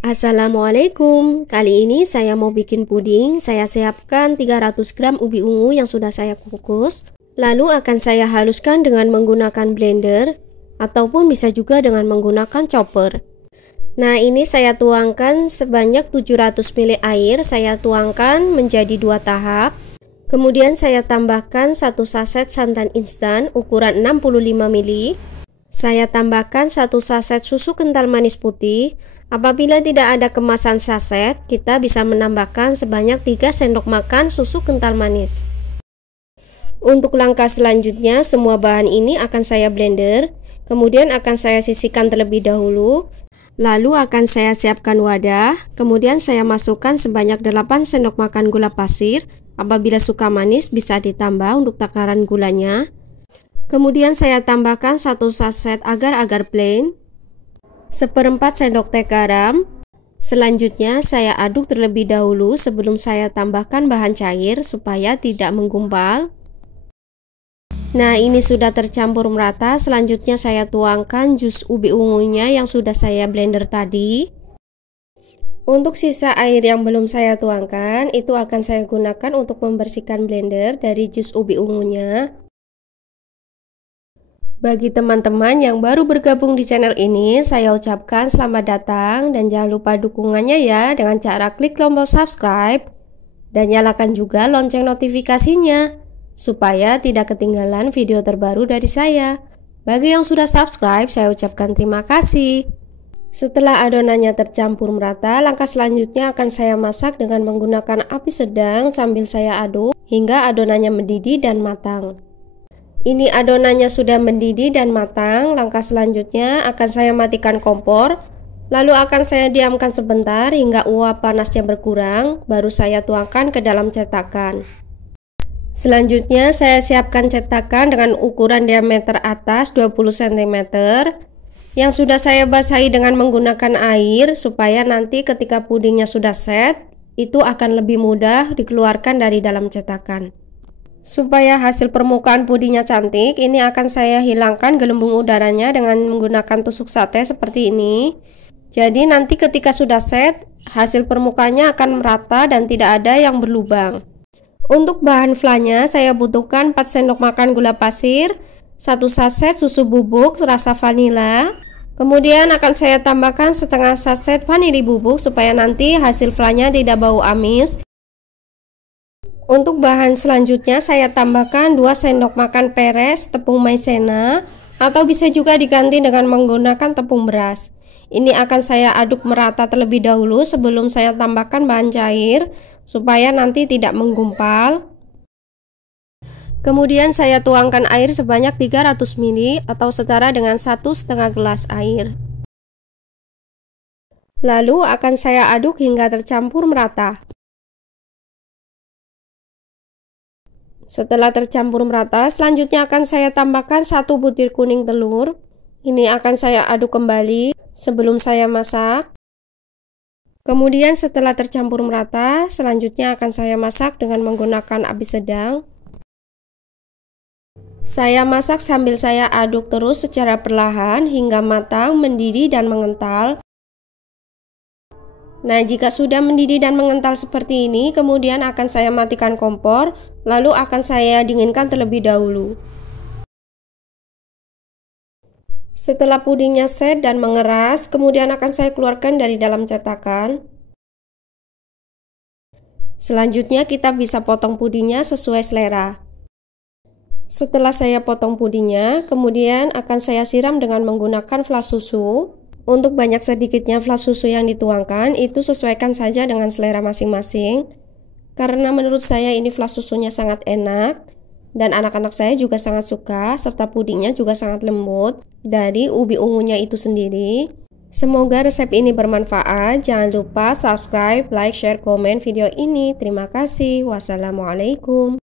Assalamualaikum. Kali ini saya mau bikin puding. Saya siapkan 300 gram ubi ungu yang sudah saya kukus. Lalu akan saya haluskan dengan menggunakan blender ataupun bisa juga dengan menggunakan chopper. Nah, ini saya tuangkan sebanyak 700 ml air. Saya tuangkan menjadi 2 tahap. Kemudian saya tambahkan 1 saset santan instan ukuran 65 ml. Saya tambahkan 1 saset susu kental manis putih. Apabila tidak ada kemasan saset, kita bisa menambahkan sebanyak 3 sendok makan susu kental manis. Untuk langkah selanjutnya, semua bahan ini akan saya blender, kemudian akan saya sisihkan terlebih dahulu. Lalu akan saya siapkan wadah, kemudian saya masukkan sebanyak 8 sendok makan gula pasir. Apabila suka manis bisa ditambah untuk takaran gulanya. Kemudian saya tambahkan 1 saset agar-agar plain, 1/4 sendok teh garam. Selanjutnya saya aduk terlebih dahulu sebelum saya tambahkan bahan cair supaya tidak menggumpal. Nah, ini sudah tercampur merata. Selanjutnya saya tuangkan jus ubi ungunya yang sudah saya blender tadi. Untuk sisa air yang belum saya tuangkan, itu akan saya gunakan untuk membersihkan blender dari jus ubi ungunya. Bagi teman-teman yang baru bergabung di channel ini, saya ucapkan selamat datang dan jangan lupa dukungannya ya dengan cara klik tombol subscribe dan nyalakan juga lonceng notifikasinya supaya tidak ketinggalan video terbaru dari saya. Bagi yang sudah subscribe, saya ucapkan terima kasih. Setelah adonannya tercampur merata, langkah selanjutnya akan saya masak dengan menggunakan api sedang sambil saya aduk hingga adonannya mendidih dan matang. Ini adonannya sudah mendidih dan matang. Langkah selanjutnya akan saya matikan kompor. Lalu akan saya diamkan sebentar hingga uap panasnya berkurang. Baru saya tuangkan ke dalam cetakan. Selanjutnya saya siapkan cetakan dengan ukuran diameter atas 20 cm yang sudah saya basahi dengan menggunakan air supaya nanti ketika pudingnya sudah set, itu akan lebih mudah dikeluarkan dari dalam cetakan. Supaya hasil permukaan pudingnya cantik, ini akan saya hilangkan gelembung udaranya dengan menggunakan tusuk sate seperti ini. Jadi nanti ketika sudah set, hasil permukaannya akan merata dan tidak ada yang berlubang. Untuk bahan flannya, saya butuhkan 4 sendok makan gula pasir, 1 saset susu bubuk rasa vanila. Kemudian akan saya tambahkan setengah saset vanili bubuk supaya nanti hasil flannya tidak bau amis. Untuk bahan selanjutnya saya tambahkan 2 sendok makan peres tepung maizena atau bisa juga diganti dengan menggunakan tepung beras. Ini akan saya aduk merata terlebih dahulu sebelum saya tambahkan bahan cair supaya nanti tidak menggumpal. Kemudian saya tuangkan air sebanyak 300 ml atau setara dengan 1,5 gelas air. Lalu akan saya aduk hingga tercampur merata. Setelah tercampur merata, selanjutnya akan saya tambahkan 1 butir kuning telur. Ini akan saya aduk kembali sebelum saya masak. Kemudian setelah tercampur merata, selanjutnya akan saya masak dengan menggunakan api sedang. Saya masak sambil saya aduk terus secara perlahan hingga matang, mendidih dan mengental. Nah, jika sudah mendidih dan mengental seperti ini, kemudian akan saya matikan kompor, lalu akan saya dinginkan terlebih dahulu. Setelah pudingnya set dan mengeras, kemudian akan saya keluarkan dari dalam cetakan. Selanjutnya kita bisa potong pudingnya sesuai selera. Setelah saya potong pudingnya, kemudian akan saya siram dengan menggunakan flas susu. Untuk banyak sedikitnya flas susu yang dituangkan, itu sesuaikan saja dengan selera masing-masing. Karena menurut saya ini flas susunya sangat enak dan anak-anak saya juga sangat suka, serta pudingnya juga sangat lembut dari ubi ungunya itu sendiri. Semoga resep ini bermanfaat. Jangan lupa subscribe, like, share, komen video ini. Terima kasih. Wassalamualaikum.